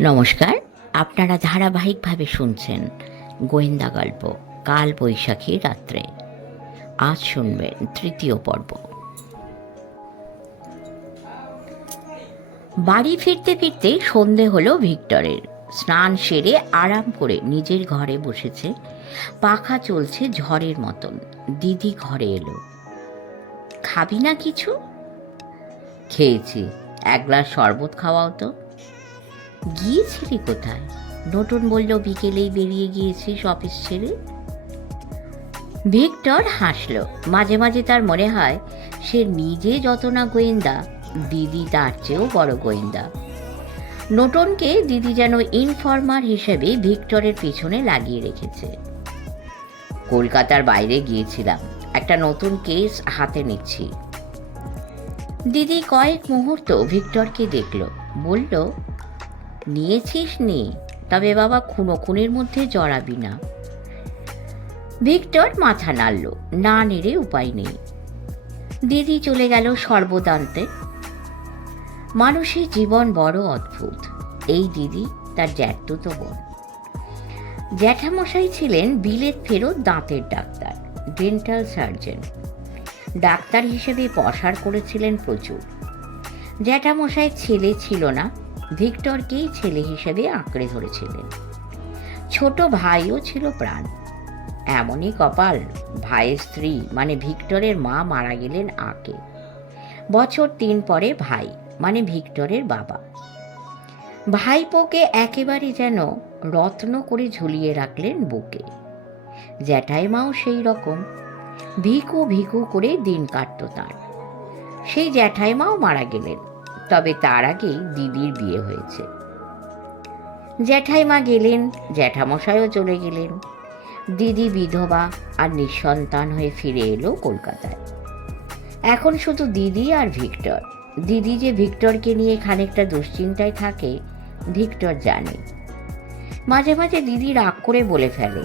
নমস্কার, আপনারা ধারাবাহিকভাবে শুনছেন গোয়েন্দা গল্প, কাল বৈশাখী রাত্রে। আজ শুনবেন তৃতীয় পর্ব। বাড়ি ফিরতে ফিরতে সন্ধে হলো ভিক্টরের। স্নান সেরে আরাম করে নিজের ঘরে বসেছে। পাখা চলছে ঝড়ের মতন। দিদি ঘরে এলো। খাবি না কিছু? খেয়েছি। এক গ্লাস শরবত খাওয়াও তো। গিয়েছিলি কোথায়? নতুন বলল, বিকেলেই বেরিয়ে গিয়েছিস অফিস ছেড়ে। ভিক্টর হাসলো। মাঝে মাঝে তার মনে হয়, সে নিজে যত না গোয়েন্দা, দিদি তার চেয়েও বড় গোয়েন্দা। নোটনকে দিদি যেন ইনফর্মার হিসেবে ভিক্টরের পিছনে লাগিয়ে রেখেছে। কলকাতার বাইরে গিয়েছিলাম। একটা নতুন কেস হাতে নিচ্ছি। দিদি কয়েক মুহূর্ত ভিক্টরকে দেখল। বলল নিয়েছিস নি তবে বাবা খুনো খুনের মধ্যে জড়াবি না। ভিক্টর মাথা নাড়ল, না নেড়ে উপায় নেই। দিদি চলে গেল সর্বদান্তে। মানুষের জীবন বড় অদ্ভুত। এই দিদি তার জ্যাঠতুত বোন। জ্যাঠামশাই ছিলেন বিলেত ফেরত দাঁতের ডাক্তার, ডেন্টাল সার্জন। ডাক্তার হিসেবে পসার করেছিলেন প্রচুর। জ্যাঠামশাই ছেলে ছিল না ভিক্টরকেই ছেলে হিসেবে আঁকড়ে ধরেছিলেন। ছোট ভাইও ছিল প্রাণ। এমনই কপাল, ভাইয়ের স্ত্রী মানে ভিক্টরের মা মারা গেলেন আগে বছর তিন পরে ভাই মানে ভিক্টরের বাবা। ভাইপোকে একেবারে যেন রত্ন করে ঝুলিয়ে রাখলেন বুকে। জ্যাঠাই মাও সেই রকম। ভিকু ভিকু করে দিন কাটত তার। সেই জ্যাঠাইমাও মারা গেলেন। তবে তার আগেই দিদির বিয়ে হয়েছে। জ্যাঠাইমা গেলেন, জ্যাঠামশাইও চলে গেলেন। দিদি বিধবা আর নিঃসন্তান হয়ে ফিরে এলো কলকাতায়। এখন শুধু দিদি আর ভিক্টর। দিদি যে ভিক্টরকে নিয়ে খানিকটা দুশ্চিন্তায় থাকে, ভিক্টর জানে। মাঝে মাঝে দিদি রাগ করে বলে ফেলে,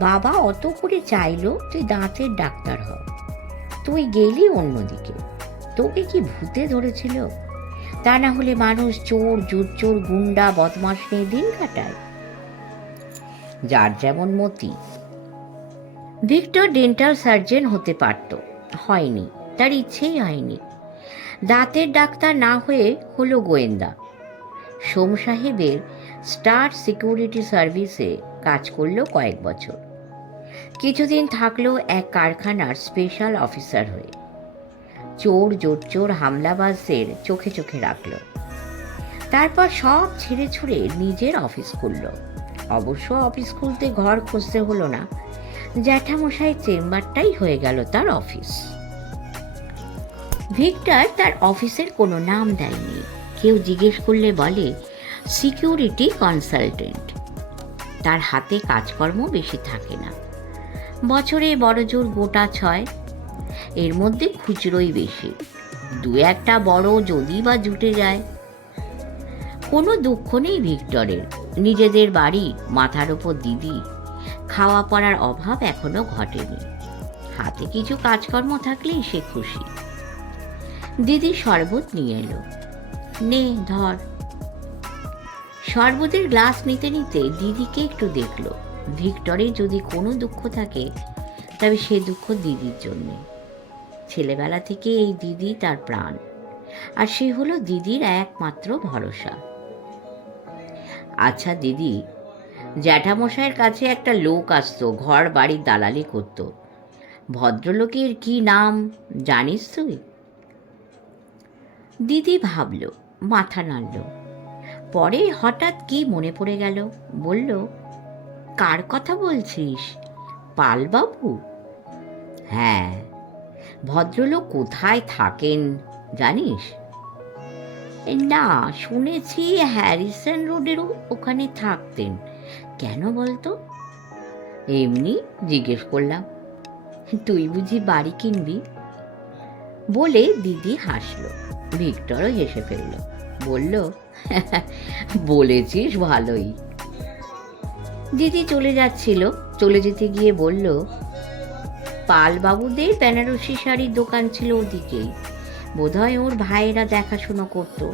বাবা, অত করে চাইলো তুই দাঁতের ডাক্তার হ। তুই গেলি অন্যদিকে। তোকে কি ভূতে ধরেছিল? তা না হলে মানুষ চোর জুচ্চোর গুন্ডা বদমাস নিয়ে দিন কাটায়। যার যেমন মতি। ভিক্টর ডেন্টাল সার্জন হতে পারত। হয়নি, তার ইচ্ছেই হয়নি। দাঁতের ডাক্তার না হয়ে হলো গোয়েন্দা। সোম সাহেবের স্টার সিকিউরিটি সার্ভিসে কাজ করল কয়েক বছর। কিছুদিন থাকল এক কারখানার স্পেশাল অফিসার হয়ে। চোর জোরচোর হামলাবাজদের চোখে চোখে রাখল। তারপর সব ছেড়ে ছুড়ে নিজের অফিস খুলল। অবশ্য অফিস খুলতে ঘর খুঁজতে হলো না। জ্যাঠামশাই চেম্বারটাই হয়ে গেল তার অফিস। ভিক্টর তার অফিসের কোনো নাম দেয়নি। কেউ জিজ্ঞেস করলে বলে, সিকিউরিটি কনসালটেন্ট। তার হাতে কাজকর্ম বেশি থাকে না। বছরে বড় জোর গোটা ছয় এর মধ্যে খুচরোই বেশি। দু একটা বড় যদি বা জুটে যায়। কোনো দুঃখ নেই ভিক্টরের। নিজেদের বাড়ি, মাথার ওপর দিদি। খাওয়া পড়ার অভাব এখনও ঘটেনি। হাতে কিছু কাজকর্ম থাকলেই সে খুশি। দিদি শরবত নিয়ে এলো। নে, ধর। শরবতের গ্লাস নিতে নিতে দিদিকে একটু দেখল। ভিক্টরের যদি কোনো দুঃখ থাকে, তবে সে দুঃখ দিদির জন্যে। ছেলেবেলা থেকে এই দিদি তার প্রাণ। আর সে হলো দিদির একমাত্র ভরসা। আচ্ছা দিদি, জ্যাঠামশাইয়ের কাছে একটা লোক আসতো, ঘর বাড়ির দালালি করত। ভদ্রলোকের কি নাম জানিস তুই? দিদি ভাবল, মাথা নাড়ল। পরে হঠাৎ কি মনে পড়ে গেল, বলল, কার কথা বলছিস? পালবাবু? হ্যাঁ ভদ্রলোক কোথায় থাকেন জানিস? না, শুনেছি হ্যারিসন রোডের ওখানে থাকতেন। কেন বলতো? এমনি জিজ্ঞেস করলাম। তুই বুঝি বাড়ি কিনবি? বলে দিদি হাসলো। ভিক্টরও হেসে ফেলল। বলল, বলেছিস ভালোই। দিদি চলে যাচ্ছিল। চলে যেতে গিয়ে বলল পালবাবুদের বেনারসি শাড়ির দোকান ছিল ওদিকেই। বোধহয় ওর ভাইয়েরা দেখাশুনো করতো।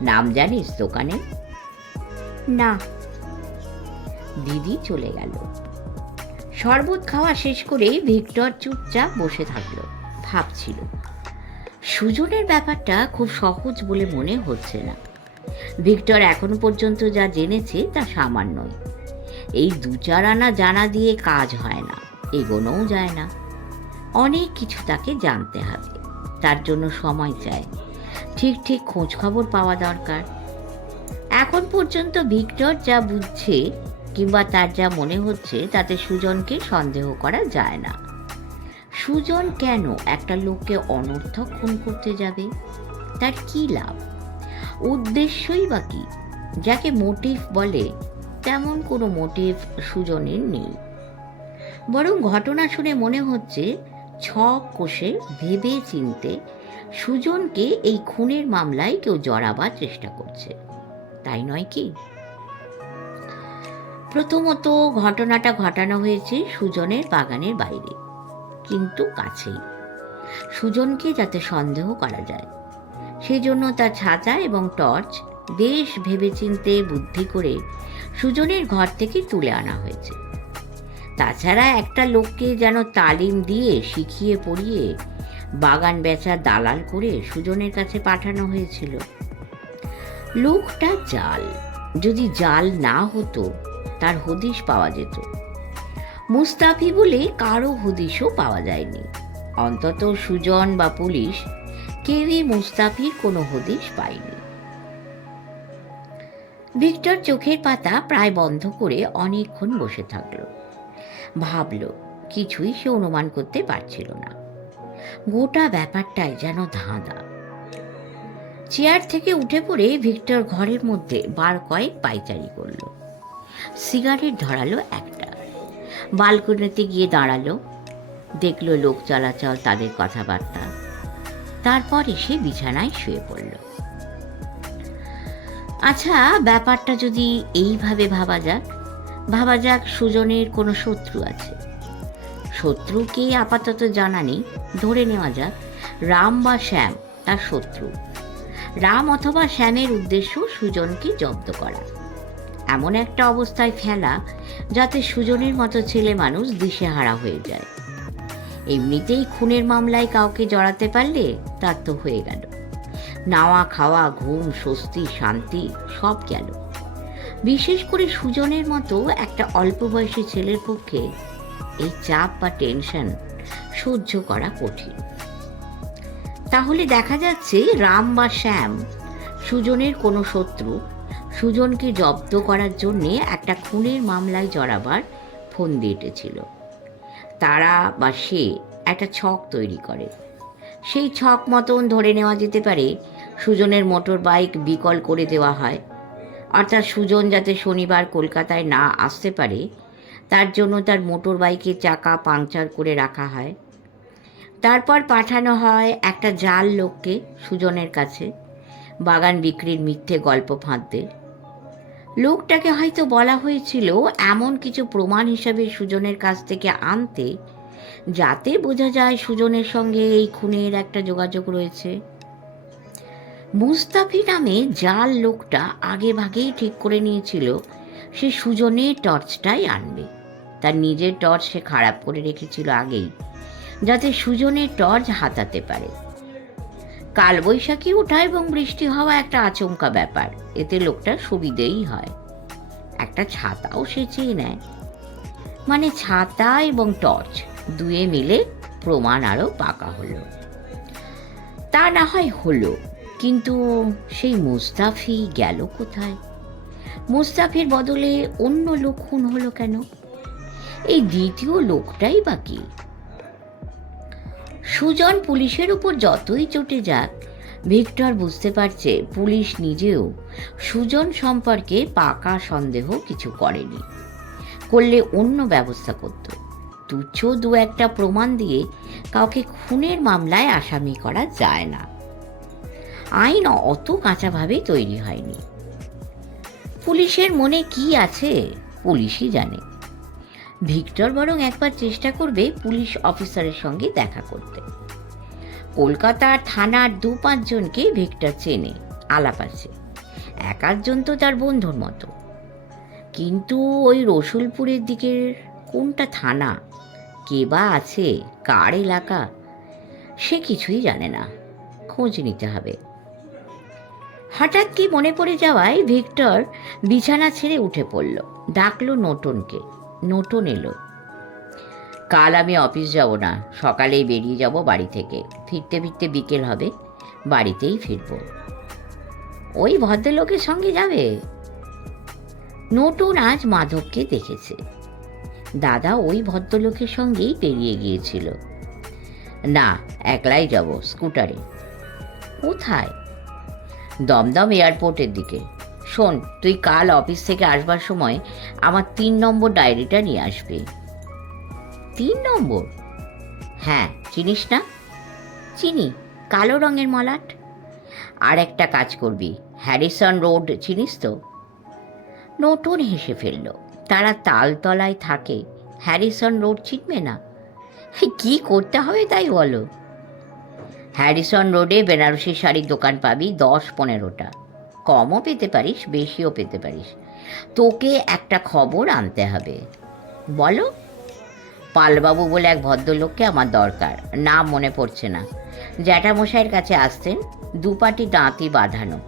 নাম জানিস দোকানে? না। দিদি চলে গেল। শরবত খাওয়া শেষ করে ভিক্টর চুপচাপ বসে থাকল ভাবছিল। সুজনের ব্যাপারটা খুব সহজ বলে মনে হচ্ছে না। ভিক্টর এখনও পর্যন্ত যা জেনেছে তা সামান্যই এই দু চার আনা জানা দিয়ে কাজ হয় না। এগোনোও যায় না। অনেক কিছু তাকে জানতে হবে। তার জন্য সময় চায় ঠিক ঠিক খোঁজ খবর পাওয়া দরকার। এখন পর্যন্ত ভিক্টর যা বুঝছে কিংবা তার যা মনে হচ্ছে, তাতে সুজনকে সন্দেহ করা যায় না। সুজন কেন একটা লোককে অনর্থক খুন করতে যাবে? তার কি লাভ? উদ্দেশ্যই বা কি? যাকে মোটিভ বলে, তেমন কোনো মোটিভ সুজনের নেই। বরং ঘটনা শুনে মনে হচ্ছে ছক কোষে ভেবে চিনতে সুজনকে এই খুনের মামলায় কেউ জড়াবার চেষ্টা করছে। তাই নয় কি? প্রথমত ঘটনাটা ঘটানো হয়েছে সুজনের বাগানের বাইরে, কিন্তু কাছেই। সুজনকে যাতে সন্দেহ করা যায়, সেজন্য তার ছাতা এবং টর্চ বেশ ভেবেচিন্তে বুদ্ধি করে সুজনের ঘর থেকে তুলে আনা হয়েছে। তাছাড়া একটা লোককে যেন তালিম দিয়ে শিখিয়ে পড়িয়ে বাগান বেচা দালাল করে সুজনের কাছে পাঠানো হয়েছিল। লোকটা জাল। যদি জাল না হতো, তার হদিশ পাওয়া যেত। মুস্তাফি বলে কারও হদিশও পাওয়া যায়নি। অন্তত সুজন বা পুলিশ কেউই মুস্তাফির কোনো হদিশ পায়নি। ভিক্টর চোখের পাতা প্রায় বন্ধ করে অনেকক্ষণ বসে থাকল। ভাবল, কিছুই সে অনুমান করতে পারছিল না। গোটা ব্যাপারটাই যেন ধাঁধা। চেয়ার থেকে উঠে পড়ে ভিক্টর ঘরের মধ্যে বার কয়েক পাইচারি করল। সিগারেট ধরালো একটা। বালকনিতে গিয়ে দাঁড়াল। দেখল লোক চলাচল, তাদের কথাবার্তা। তারপর এসে বিছানায় শুয়ে পড়ল। আচ্ছা ব্যাপারটা যদি এইভাবে ভাবা যাক ভাবা যাক সুজনের কোনো শত্রু আছে। শত্রুকে আপাতত জানা নেই, ধরে নেওয়া যাক রাম বা শ্যাম তার শত্রু। রাম অথবা শ্যামের উদ্দেশ্য সুজনকে জব্দ করা। এমন একটা অবস্থায় ফেলা যাতে সুজনের মতো ছেলে মানুষ দিশেহারা হয়ে যায়। এমনিতেই খুনের মামলায় কাউকে জড়াতে পারলে তার তো হয়ে গেল। নাওয়া খাওয়া ঘুম, স্বস্তি, শান্তি সব গেল। বিশেষ করে সুজনের মতো একটা অল্প বয়সী ছেলের পক্ষে এই চাপ বা টেনশন সহ্য করা কঠিন। তাহলে দেখা যাচ্ছে রাম বা শ্যাম সুজনের কোনো শত্রু সুজনকে জব্দ করার জন্যে একটা খুনের মামলায় জড়াবার ফোন দিয়েছিল তারা বা সে একটা ছক তৈরি করে। সেই ছক মতন ধরে নেওয়া যেতে পারে, সুজনের মোটর বাইক বিকল করে দেওয়া হয়। অর্থাৎ সুজন যাতে শনিবার কলকাতায় না আসতে পারে, তার জন্য তার মোটর বাইকের চাকা পাংচার করে রাখা হয়। তারপর পাঠানো হয় একটা জাল লোককে সুজনের কাছে, বাগান বিক্রির মিথ্যে গল্প ফাঁদতে লোকটাকে হয়তো বলা হয়েছিল, এমন কিছু প্রমাণ হিসাবে সুজনের কাছ থেকে আনতে, যাতে বোঝা যায় সুজনের সঙ্গে এই খুনের একটা যোগাযোগ রয়েছে। মুস্তাফি নামে যার লোকটা আগে ভাগেই ঠিক করে নিয়েছিল, সে সুজনের টর্চটাই আনবে। তার নিজের টর্চ সে খারাপ করে রেখেছিল আগেই, যাতে সুজনের টর্চ হাতাতে পারে। কালবৈশাখী ওঠা এবং বৃষ্টি হওয়া একটা আচমকা ব্যাপার, এতে লোকটা সুবিধেই হয়। একটা ছাতাও সে চেয়ে নেয়। মানে ছাতা এবং টর্চ দুয়ে মিলে প্রমাণ আরও পাকা হলো। তা না হয় হলো। কিন্তু সেই মুস্তাফি গেল কোথায়? মুস্তাফির বদলে অন্য লোক খুন হলো কেন? এই দ্বিতীয় লোকটাই বাকি সুজন পুলিশের উপর যতই চটে যাক, ভিক্টর বুঝতে পারছে পুলিশ নিজেও সুজন সম্পর্কে পাকা সন্দেহ কিছু করেনি। করলে অন্য ব্যবস্থা করত। তুচ্ছ দু একটা প্রমাণ দিয়ে কাউকে খুনের মামলায় আসামি করা যায় না। আইন অত কাঁচাভাবে তৈরি হয়নি। পুলিশের মনে কি আছে, পুলিশই জানে। ভিক্টর বরং একবার চেষ্টা করবে পুলিশ অফিসারের সঙ্গে দেখা করতে। কলকাতার থানার দু পাঁচজনকে ভিক্টর চেনে, আলাপ আছে। এক আধজন তো তার বন্ধুর মতো। কিন্তু ওই রসুলপুরের দিকের কোনটা থানা, কে বা আছে, কার এলাকা, সে কিছুই জানে না। খোঁজ নিতে হবে। হঠাৎ কি মনে পড়ে যাওয়ায় ভিক্টর বিছানা ছেড়ে উঠে পড়ল। ডাকলো নটনকে নটন এলো। কাল আমি অফিস যাব না, সকালেই বেরিয়ে যাব বাড়ি থেকে। ফিরতে ফিরতে বিকেল হবে, বাড়িতেই ফিরব। ওই ভদ্রলোকের সঙ্গে যাবে? নতুন আজ মাধবকে দেখেছে। দাদা ওই ভদ্রলোকের সঙ্গেই পেরিয়ে গিয়েছিল। না, একলাই যাব, স্কুটারে। কোথায়? দমদম এয়ারপোর্টের দিকে। শোন, তুই কাল অফিস থেকে আসবার সময় আমার তিন নম্বর ডায়েরিটা নিয়ে আসবি। তিন নম্বর? হ্যাঁ চিনিস না? চিনি, কালো রঙের মলাট। আর একটা কাজ করবি, হ্যারিসন রোড, চিনিস তো? নতুন হেসে ফেলল। তারা তালতলায় থাকে। হ্যারিসন রোড চিনবে না। কি করতে হবে তাই বলো। হ্যারিসন রোডে বেনারসি শাড়ির দোকান পাবি দশ পনেরোটা। কমও পেতে পারিস, বেশিও পেতে পারিস। তোকে একটা খবর আনতে হবে। বলো। পালবাবু বলে এক ভদ্রলোককে আমার দরকার। নাম মনে পড়ছে না। জ্যাঠামশাইয়ের কাছে আসতেন দুপাটি দাঁতি বাঁধানো।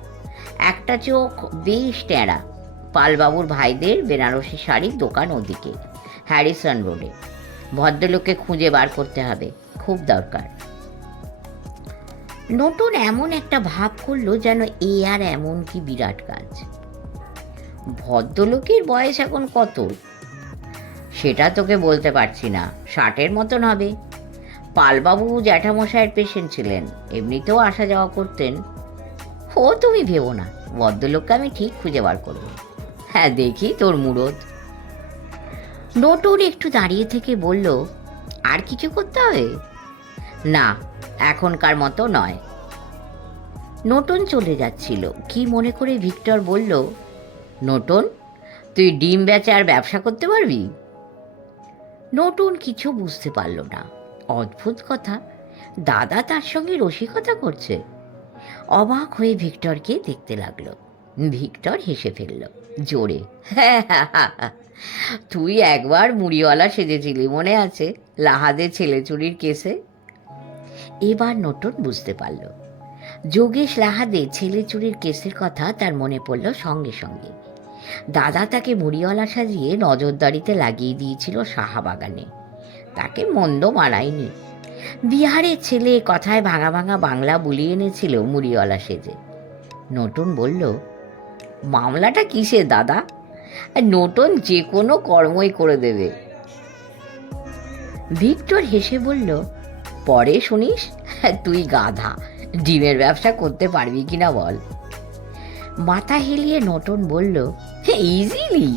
একটা চোখ বেশ ট্যাঁড়া। পালবাবুর ভাইদের বেনারসি শাড়ির দোকান ওদিকে, হ্যারিসন রোডে। ভদ্রলোককে খুঁজে বার করতে হবে। খুব দরকার। নতুন এমন একটা ভাব করল যেন এ আর এমন কি বিরাট কাজ। ভদ্রলোকের বয়স এখন কত? সেটা তোকে বলতে পারছি না। ষাটের মতন হবে। পালবাবু জ্যাঠামশাইয়ের পেশেন্ট ছিলেন। এমনিতেও আসা যাওয়া করতেন। ও, তুমি ভেবো না। ভদ্রলোককে আমি ঠিক খুঁজে বার করব। হ্যাঁ দেখি তোর মুরদ। নটুর একটু দাঁড়িয়ে থেকে বলল, আর কিছু করতে হবে? না এখনকার মতো নয়। নটন চলে যাচ্ছিল। কি মনে করে ভিক্টর বলল নটন তুই ডিম বেচে আর ব্যবসা করতে পারবি? নতুন কিছু বুঝতে পারল না। অদ্ভুত কথা, দাদা তার সঙ্গে রসিকতা করছে। অবাক হয়ে ভিক্টরকে দেখতে লাগল। ভিক্টর হেসে ফেলল, জোরে তুই একবার মুড়িওয়ালা সেজেছিলি, মনে আছে? লাহাদে ছেলে চুরির কেসে? এবার নটন বুঝতে পারল। যোগেশ লাহাদে ছেলে চুরির কেসের কথা তার মনে পড়ল সঙ্গে সঙ্গে। দাদা তাকে মুড়িওয়ালা সাজিয়ে নজরদারিতে লাগিয়ে দিয়েছিল সাহাবাগানে তাকে মন্দ মারায়নি বিহারের ছেলে কথায় ভাঙা ভাঙা বাংলা বুলিয়ে এনেছিল মুড়িওয়ালা সেজে। নতুন বলল, মামলাটা কিসের দাদা? নতুন যে কোনো কর্মই করে দেবে। ভিক্টর হেসে বলল পরে শুনিস? তুই গাধা। ডিমের ব্যবসা করতে পারবি কিনা বল। মাথা হেলিয়ে নটন বলল ইজিলি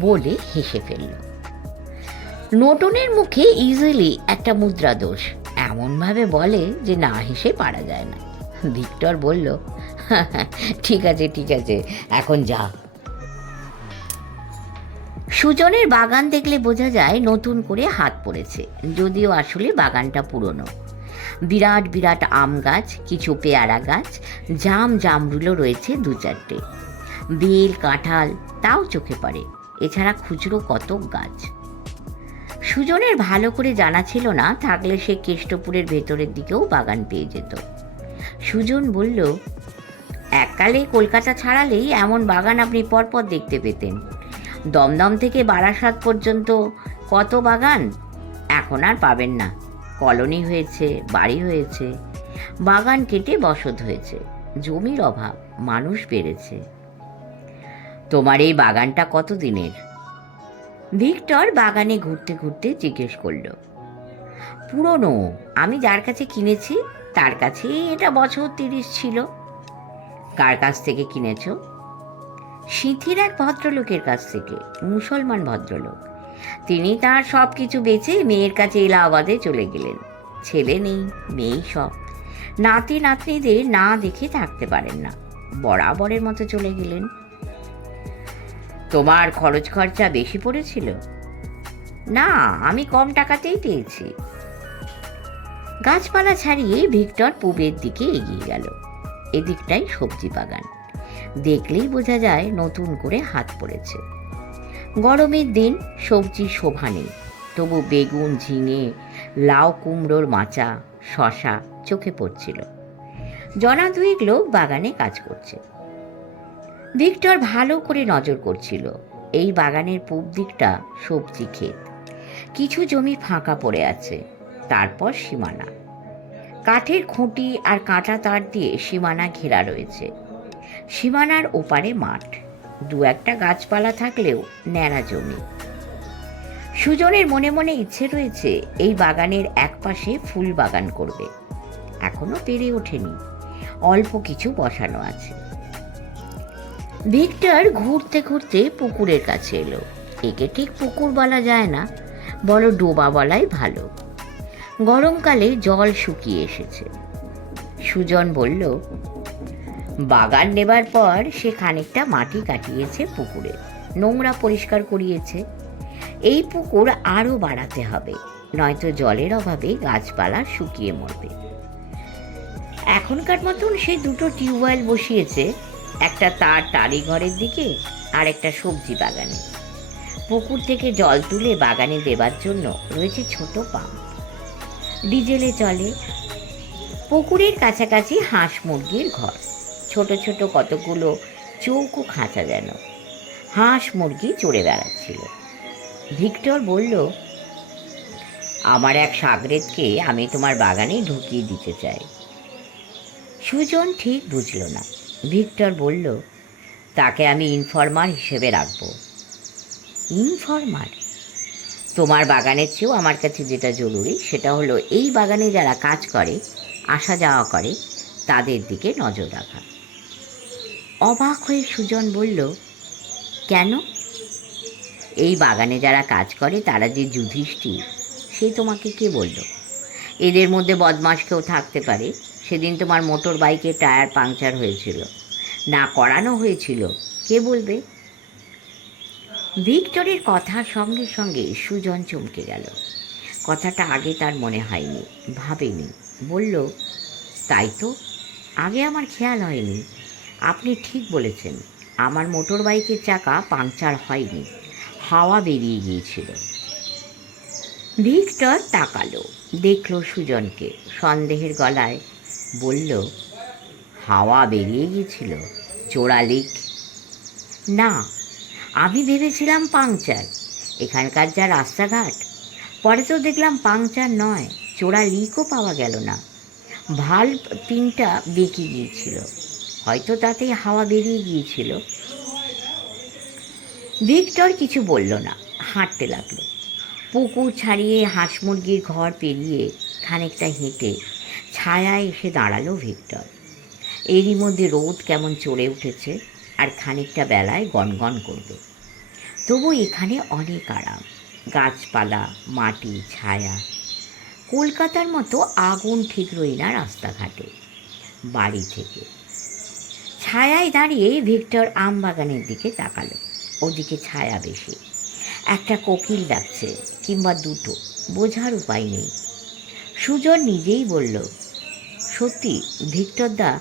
বলে হেসে ফেলল। নটনের মুখে ইজিলি একটা মুদ্রা দোষ। এমনভাবে বলে যে না হেসে পারা যায় না। ভিক্টর বলল, ঠিক আছে ঠিক আছে, এখন যা। সুজনের বাগান দেখলে বোঝা যায় নতুন করে হাত পড়েছে, যদিও আসলে বাগানটা পুরনো। বিরাট বিরাট আম গাছ, কিছু পেয়ারা গাছ, জাম জামরুলো রয়েছে দু চারটে। বেল, কাঁঠাল, তাও চোখে পড়ে, এছাড়া খুচরো কত গাছ। সুজনের ভালো করে জানা ছিল না, থাকলে সে কেষ্টপুরের ভেতরের দিকেও বাগান পেয়ে যেত। সুজন বলল, এককালে কলকাতা ছাড়ালেই এমন বাগান আপনি পরপর দেখতে পেতেন। দমদম থেকে বারাসাত পর্যন্ত কত বাগান? এখন আর পাবেন না। কলোনি হয়েছে, বাড়ি হয়েছে। বাগান কেটে বসত হয়েছে। জমির অভাব, মানুষ বেড়েছে। তোমার এই বাগানটা কত দিনের ভিক্টর বাগানে ঘুরতে ঘুরতে জিজ্ঞেস করল। পুরনো, আমি যার কাছে কিনেছি, তার কাছেই এটা বছর তিরিশ ছিল। কার কাছ থেকে কিনেছো? সিথির এক ভদ্রলোকের কাছ থেকে, মুসলমান ভদ্রলোক। তিনি তার সব কিছু বেচে মেয়ের কাছে এলাহাবাদে চলে গেলেন। ছেলে নেই, মেয়েই সব। নাতি নাতনিদের না দেখে থাকতে পারেন না। বরাবরের মতো চলে গেলেন। তোমার খরচ খরচা বেশি পড়েছিল? না, আমি কম টাকাতেই পেয়েছি। গাছপালা ছাড়িয়ে ভিক্টর পূবের দিকে এগিয়ে গেল। এদিকটাই সবজি বাগান। দেখলেই বোঝা যায় নতুন করে হাত পড়েছে। গরমের দিন সবজি শোভা নেই, তবু বেগুন, ঝিঙে, লাউ কুমড়োর মাচা, শশা চোখে পড়ছিল। জনা দুয়েক লোক বাগানে কাজ করছে। ভিক্টর ভালো করে নজর করছিল, এই বাগানের পূব দিকটা সবজি ক্ষেত। কিছু জমি ফাঁকা পড়ে আছে, তারপর সীমানা। কাঠের খুঁটি আর কাঁটা তার দিয়ে সীমানা ঘেরা রয়েছে। সীমানার ওপারে মাঠ। দু একটা গাছপালা থাকলেও ন্যাড়া জমি। সুজনের মনে মনে ইচ্ছে রয়েছে এই বাগানের একপাশে ফুল বাগান করবে। এখনও পেরে ওঠেনি। অল্প কিছু বসানো আছে। ভিক্টর ঘুরতে ঘুরতে পুকুরের কাছে এলো। একে ঠিক পুকুর বলা যায় না বড় ডোবা বলাই ভালো। গরমকালে জল শুকিয়ে এসেছে। সুজন বলল বাগান নেবার পর সে খানিকটা মাটি কাটিয়েছে পুকুরে। নোংরা পরিষ্কার করিয়েছে। এই পুকুর আরও বাড়াতে হবে, নয়তো জলের অভাবে গাছপালা শুকিয়ে মরবে। এখনকার মতন সে দুটো টিউবওয়েল বসিয়েছে, একটা তার টালি ঘরের দিকে আর একটা সবজি বাগানে। পুকুর থেকে জল তুলে বাগানে দেবার জন্য রয়েছে ছোট পাম্প। ডিজেলে চলে। পুকুরের কাছাকাছি হাঁস মুরগির ঘর। ছোট ছোট কতগুলো চৌকো খাঁচা যেন। হাঁস মুরগি চড়ে বেড়াচ্ছিল। ভিক্টর বলল, আমার এক সাগরেদকে আমি তোমার বাগানে ঢুকিয়ে দিতে চাই। সুজন ঠিক বুঝল না। ভিক্টর বলল, তাকে আমি ইনফরমার হিসেবে রাখব। ইনফরমার? তোমার বাগানের চেয়েও আমার কাছে যেটা জরুরি, সেটা হলো এই বাগানে যারা কাজ করে, আসা যাওয়া করে, তাদের দিকে নজর রাখা। অবাক হয়ে সুজন বলল, কেন? এই বাগানে যারা কাজ করে তারা যে যুধিষ্ঠির, সে তোমাকে কে বলল? এদের মধ্যে বদমাস কেউ থাকতে পারে। সেদিন তোমার মোটর বাইকের টায়ার পাংচার হয়েছিল। না করানো হয়েছিল। কে বলবে? ভিক্টরের কথার সঙ্গে সঙ্গে সুজন চমকে গেল। কথাটা আগে তার মনে হয়নি, ভাবেনি। বলল, তাই তো, আগে আমার খেয়াল হয়নি। আপনি ঠিক বলেছেন, আমার মোটর বাইকের চাকা পাংচার হয়নি, হাওয়া বেরিয়ে গিয়েছিল। ভিক্টর তাকালো, দেখল সুজনকে, সন্দেহের গলায়, বলল, হাওয়া বেরিয়ে গিয়েছিল চোরা লিক না, আমি ভেবেছিলাম পাংচার, এখানকার যা রাস্তাঘাট, পরে তো দেখলাম পাংচার নয় চোরা লিকও পাওয়া গেল না। ভালো পিনটা বেঁকে গিয়েছিল। হয়তো তাতেই হাওয়া বেরিয়ে গিয়েছিল। ভিক্টর কিছু বলল না, হাঁটতে লাগল। পুকুর ছাড়িয়ে হাঁস মুরগির ঘর পেরিয়ে খানিকটা হেঁটে ছায়ায় এসে দাঁড়াল ভিক্টর। এরই মধ্যে রোদ কেমন চড়ে উঠেছে আর খানিকটা বেলায় গনগন করবে তবু এখানে অনেক আরাম, গাছপালা, মাটি, ছায়া। কলকাতার মতো আগুন ঠিক রই না রাস্তাঘাটে, বাড়ি থেকে। ছায়ায় দাঁড়িয়ে ভিক্টর আম বাগানের দিকে তাকালো। ওদিকে ছায়া বেশি। একটা কোকিল ডাকছে কিংবা দুটো, বোঝার উপায় নেই। সুজন নিজেই বলল, সত্যি, ভিক্টর দা,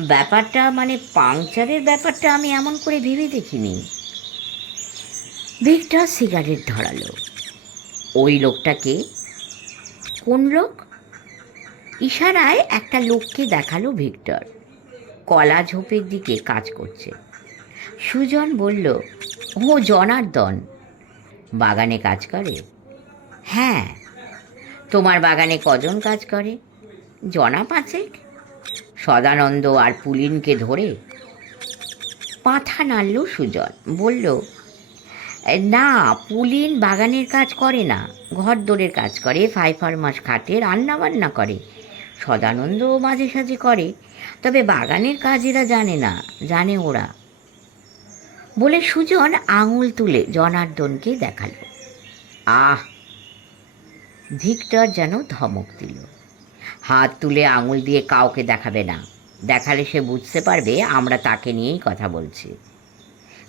ব্যাপারটা মানে পাংচারের ব্যাপারটা আমি এমন করে ভেবে দেখিনি। ভিক্টর সিগারেট ধরালো। ওই লোকটাকে কোন লোক? ইশারায় একটা লোককে দেখাল ভিক্টর। কলা ঝোপের দিকে কাজ করছে। সুজন বলল, ও জনার্দন, বাগানে কাজ করে? হ্যাঁ তোমার বাগানে কজন কাজ করে? জনা পাঁচেক সদানন্দ আর পুলিনকে ধরে? পাথা নাড়ল সুজন, বলল, না, পুলিন বাগানের কাজ করে না ঘর দোরের কাজ করে, ফাইফার মাস খাটে রান্না বান্না করে। সদানন্দও মাঝে সাঝে করে তবে বাগানের কাজ এরা জানে না, জানে ওরা। বলে সুজন আঙুল তুলে জনার্দনকে দেখাল। আহ! ভিক্টর যেন ধমক দিল। হাত তুলে আঙুল দিয়ে কাউকে দেখাবে না। দেখালে সে বুঝতে পারবে আমরা তাকে নিয়েই কথা বলছি।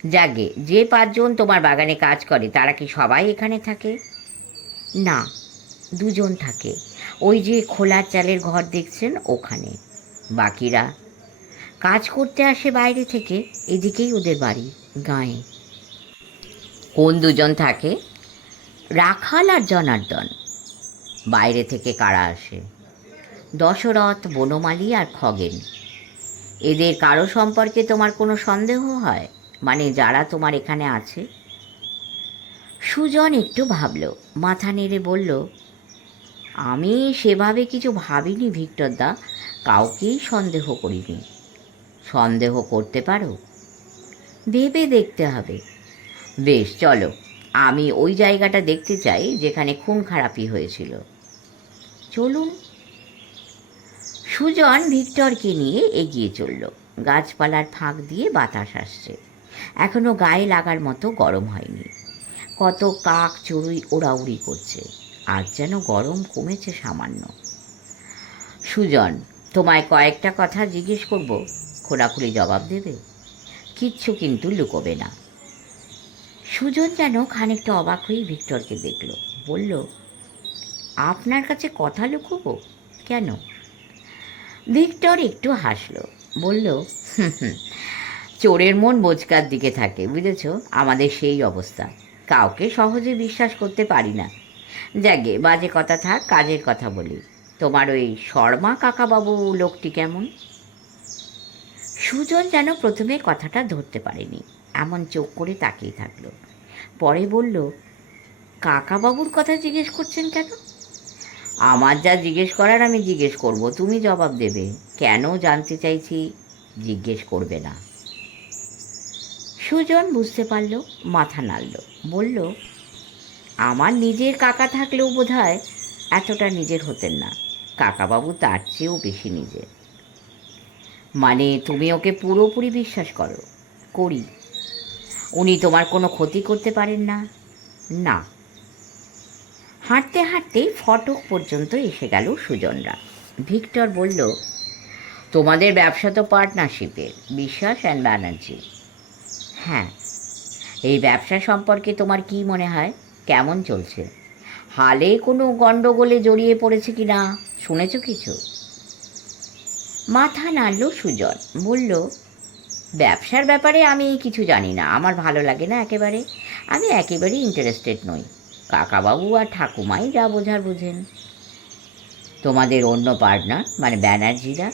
যাগে, যে পাঁচজন তোমার বাগানে কাজ করে, তারা কি সবাই এখানে থাকে? না, দুজন থাকে। ওই যে খোলা চালের ঘর দেখছেন, ওখানে। বাকিরা। কাজ করতে আসে বাইরে থেকে, এদিকেই ওদের বাড়ি, গাঁয়ে। কোন দুজন থাকে? রাখাল আর জনার্দন। বাইরে থেকে কারা আসে? দশরথ, বনমালী আর খগেন। এদের কারও সম্পর্কে তোমার কোনো সন্দেহ হয়? মানে যারা তোমার এখানে আছে? সুজন একটু ভাবল, মাথা নেড়ে বলল, আমি সেভাবে কিছু ভাবিনি, ভিক্টরদা। কাউকেই সন্দেহ করিনি। সন্দেহ করতে পারো? ভেবে দেখতে হবে। বেশ, চলো। আমি ওই জায়গাটা দেখতে চাই যেখানে খুন খারাপি হয়েছিল। চলুন। সুজন ভিক্টরকে নিয়ে এগিয়ে চলল। গাছপালার ফাঁক দিয়ে বাতাস আসছে। এখনও গায়ে লাগার মতো গরম হয়নি। কত কাক চড়ুই ওড়াউড়ি করছে। আজ যেন গরম কমেছে সামান্য। সুজন তোমায় কয়েকটা কথা জিজ্ঞেস করব। খোলাখুলি জবাব দেবে। কিচ্ছু কিন্তু লুকোবে না। সুজন যেন খানিকটা অবাক হয়ে ভিক্টরকে দেখল। বলল আপনার কাছে কথা লুকোবো? কেন? ভিক্টর একটু হাসলো। বলল "হুম হুম, চোরের মন বোচকার দিকে থাকে বুঝেছ? আমাদের সেই অবস্থা। কাউকে সহজে বিশ্বাস করতে পারি না। যাগে বাজে কথা থাক কাজের কথা বলি। তোমার ওই শর্মা কাকাবাবু লোকটি কেমন? সুজন যেন প্রথমে কথাটা ধরতে পারেনি, এমন চোখ করে তাকিয়ে থাকল। পরে বলল, কাকাবাবুর কথা জিজ্ঞেস করছেন কেন? আমার যা জিজ্ঞেস করার আমি জিজ্ঞেস করব, তুমি জবাব দেবে। কেন জানতে চাইছি, জিজ্ঞেস করবে না। সুজন বুঝতে পারল, মাথা নাড়ল, বলল, আমার নিজের কাকা থাকলেও বোধ এতটা নিজের হতেন না। কাকাবাবু তার চেয়েও বেশি নিজের। মানে তুমি ওকে পুরোপুরি বিশ্বাস করো, করি। উনি তোমার কোনো ক্ষতি করতে পারেন না? না। হাঁটতে হাঁটতে ফটক পর্যন্ত এসে গেল সুজনরা। ভিক্টর বলল, তোমাদের ব্যবসা তো পার্টনারশিপের, বিশ্বাস অ্যান্ড ব্যানার্জি হ্যাঁ এই ব্যবসা সম্পর্কে তোমার কি মনে হয়? কেমন চলছে? হালে কোনো গণ্ডগোলে জড়িয়ে পড়েছে কি না? শুনেছ কিছু? মাথা নাড়ল সুজন। বলল, ব্যবসার ব্যাপারে আমি কিছু জানি না। আমার ভালো লাগে না একেবারে। আমি একেবারেই ইন্টারেস্টেড নই। কাকাবাবু আর ঠাকুমাই যা বোঝার বোঝেন। তোমাদের অন্য পার্টনার মানে ব্যানার্জিরা?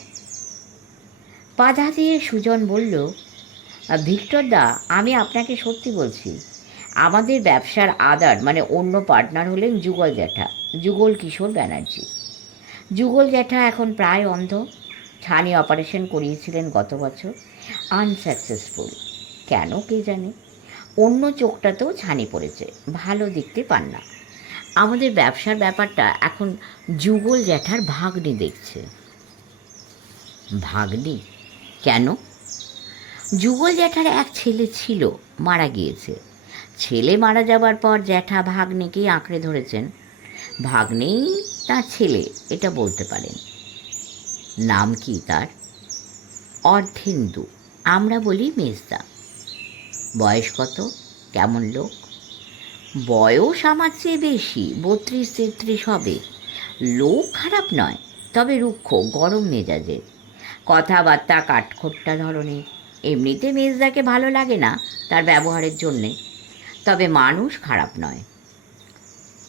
বাধা দিয়ে সুজন বলল, ভিক্টর দা, আমি আপনাকে সত্যি বলছি। আমাদের ব্যবসার আদার মানে অন্য পার্টনার হলেন যুগল জ্যাঠা, যুগল কিশোর ব্যানার্জি। যুগল জ্যাঠা এখন প্রায় অন্ধ, ছানি অপারেশন করিয়েছিলেন গত বছর আনসাকসেসফুল কেন কে জানে? অন্য চোখটাতেও ছানি পড়েছে, ভালো দেখতে পান না। আমাদের ব্যবসার ব্যাপারটা এখন যুগল জ্যাঠার ভাগ্নি দেখছে। ভাগ্নি? কেন? যুগল জ্যাঠার এক ছেলে ছিল, মারা গিয়েছে। ছেলে মারা যাবার পর জ্যাঠা ভাগ্নেকেই আঁকড়ে ধরেছেন। ভাগ্নেই তার ছেলে, এটা বলতে পারেন। নাম কি তার? অর্ধেন্দু, আমরা বলি মেজদা। বয়স কত? কেমন লোক? বয়স আমার চেয়ে বেশি, বত্রিশ তেত্রিশ হবে। লোক খারাপ নয়, তবে রুক্ষ, গরম মেজাজের। কথাবার্তা, কাঠখোট্টা ধরনের। এমনিতে মেজদাকে ভালো লাগে না তার ব্যবহারের জন্যে। তবে মানুষ খারাপ নয়।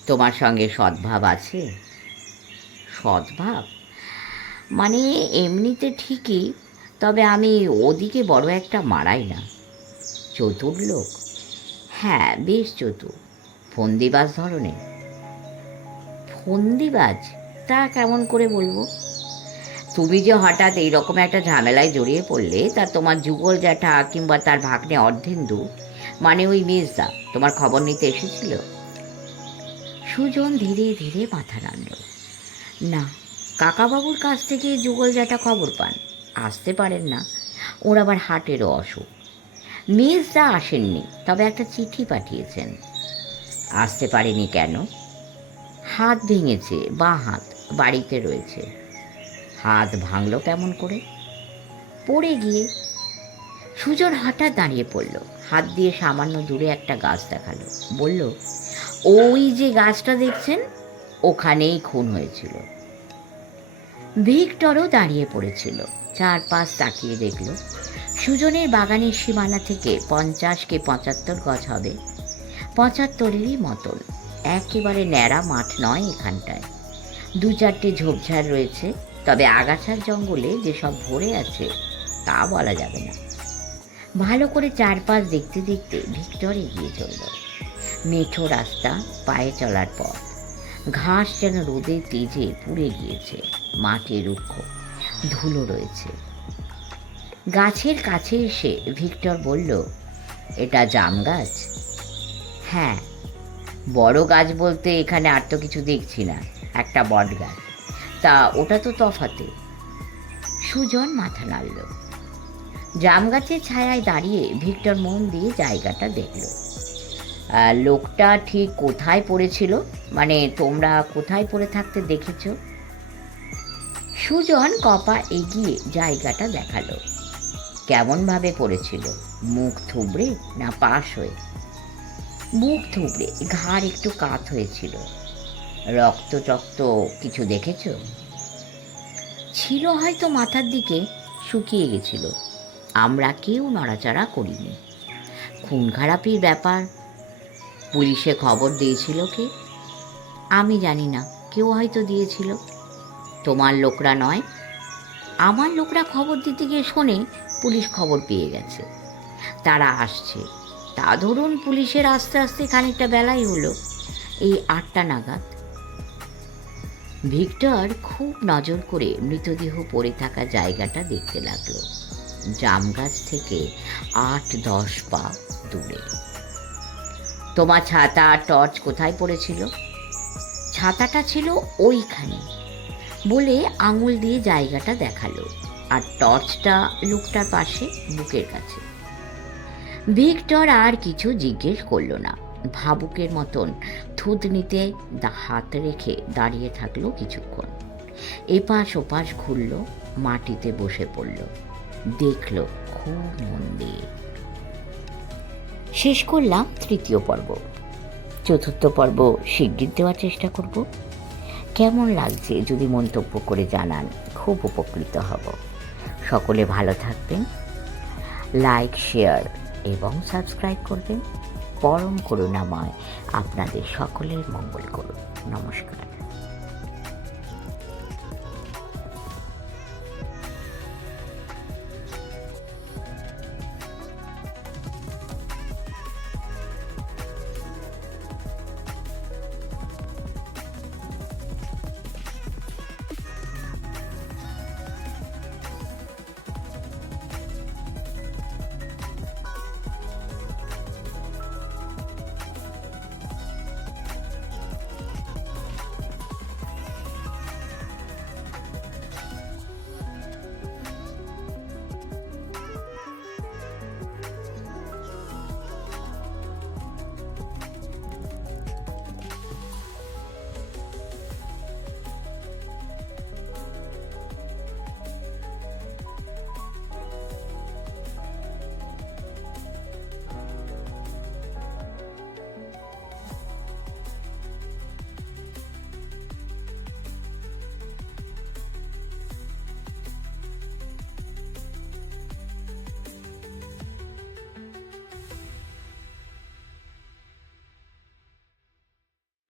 তোমার সঙ্গে সদ্ভাব আছে? সদ্ভাব? মানে এমনিতে ঠিকই, তবে আমি ওদিকে বড় একটা মারাই না। চতুর লোক? হ্যাঁ বেশ চতুর। ফন্দিবাজ ধরনের। ফন্দিবাজ? তা কেমন করে বলব? তুমি যে হঠাৎ এইরকম একটা ঝামেলায় জড়িয়ে পড়লে, তা তোমার যুগল জ্যাঠা কিংবা তার ভাগ্নে অর্ধেন্দু মানে ওই মেজদা, তোমার খবর নিতে এসেছিল? সুজন ধীরে ধীরে মাথা নাড়ল। না, কাকাবাবুর কাছ থেকে যুগল জ্যাঠা খবর পান। আসতে পারেন না, ওর আবার হাটেরও অসুখ। মির্জা আসেননি, তবে একটা চিঠি পাঠিয়েছেন। আসতে পারেনি কেন? হাত ভেঙেছে, বা হাত, বাড়িতে রয়েছে। হাত ভাঙল কেমন করে? পড়ে গিয়ে সুজন হঠাৎ দাঁড়িয়ে পড়ল। হাত দিয়ে সামান্য দূরে একটা গাছ দেখাল। বলল, ওই যে গাছটা দেখছেন, ওখানেই খুন হয়েছিল। ভিক্টরও দাঁড়িয়ে পড়েছিল। চারপাশ তাকিয়ে দেখল, সুজনের বাগানের সীমানা থেকে পঞ্চাশ কি পঁচাত্তর গজ হবে। পঁচাত্তরেরই মতন, একেবারে ন্যাড়া মাঠ নয় এখানটায়। দু চারটে ঝোপঝাড় রয়েছে, তবে আগাছার জঙ্গলে যেসব ভরে আছে, তা বলা যাবে না। ভালো করে চারপাশ দেখতে দেখতে ভিক্টর এগিয়ে চলল মেঠো রাস্তা পায়ে চলার পর ঘাস যেন রোদে তেজে পুড়ে গিয়েছে। মাটি রুক্ষ, ধুলো রয়েছে। গাছের কাছে এসে ভিক্টর বলল, এটা জাম গাছ? হ্যাঁ বড় গাছ বলতে এখানে আর তো কিছু দেখছি না, একটা বট গাছ। তা ওটা তো তফাতে। সুজন মাথা নাড়ল। জাম গাছের ছায়ায় দাঁড়িয়ে ভিক্টর মন দিয়ে জায়গাটা দেখল। লোকটা ঠিক কোথায় পড়েছিল? মানে তোমরা কোথায় পড়ে থাকতে দেখেছ? সুজন কপা এগিয়ে জায়গাটা দেখাল। কেমনভাবে পড়েছিল? মুখ থুবড়ে না পাশ হয়ে? মুখ থুবড়ে, ঘাড় একটু কাত হয়েছিল। রক্ত টক্ত কিছু দেখেছ? ছিল হয়তো মাথার দিকে শুকিয়ে গেছিল। আমরা কেউ নড়াচড়া করিনি। খুন খারাপির ব্যাপার। পুলিশে খবর দিয়েছিল কে? আমি জানি না। কেউ হয়তো দিয়েছিল। তোমার লোকরা নয়। আমার লোকরা খবর দিতে গিয়ে শোনে পুলিশ খবর পেয়ে গেছে। তারা আসছে। তা ধরুন পুলিশের আস্তে আস্তে খানিকটা বেলাই হলো। এই আটটা নাগাদ। ভিক্টর খুব নজর করে মৃতদেহ পড়ে থাকা জায়গাটা দেখতে লাগল। জাম গাছ থেকে আট, দশ পা দূরে। তোমার ছাতা আর টর্চ কোথায় পড়েছিল? ছাতাটা ছিল ওইখানে। বলে আঙুল দিয়ে জায়গাটা দেখাল আর টর্চটা লোকটার পাশে বুকের কাছে। ভিক্টর আর কিছু জিজ্ঞেস করল না। ভাবুকের মতন থুতনিতে হাত রেখে দাঁড়িয়ে থাকল কিছুক্ষণ। এপাশ ওপাশ ঘুরল, মাটিতে বসে পড়ল। দেখল খুব মন দিয়ে শেষ করলাম তৃতীয় পর্ব। চতুর্থ পর্ব শিগগির দেওয়ার চেষ্টা করব। কেমন লাগছে যদি মন্তব্য করে জানান, খুব উপকৃত হব। সকলে ভালো থাকবেন। লাইক, শেয়ার এবং সাবস্ক্রাইব করবেন। পরম করুণাময় আপনাদের সকলের মঙ্গল করুন। নমস্কার।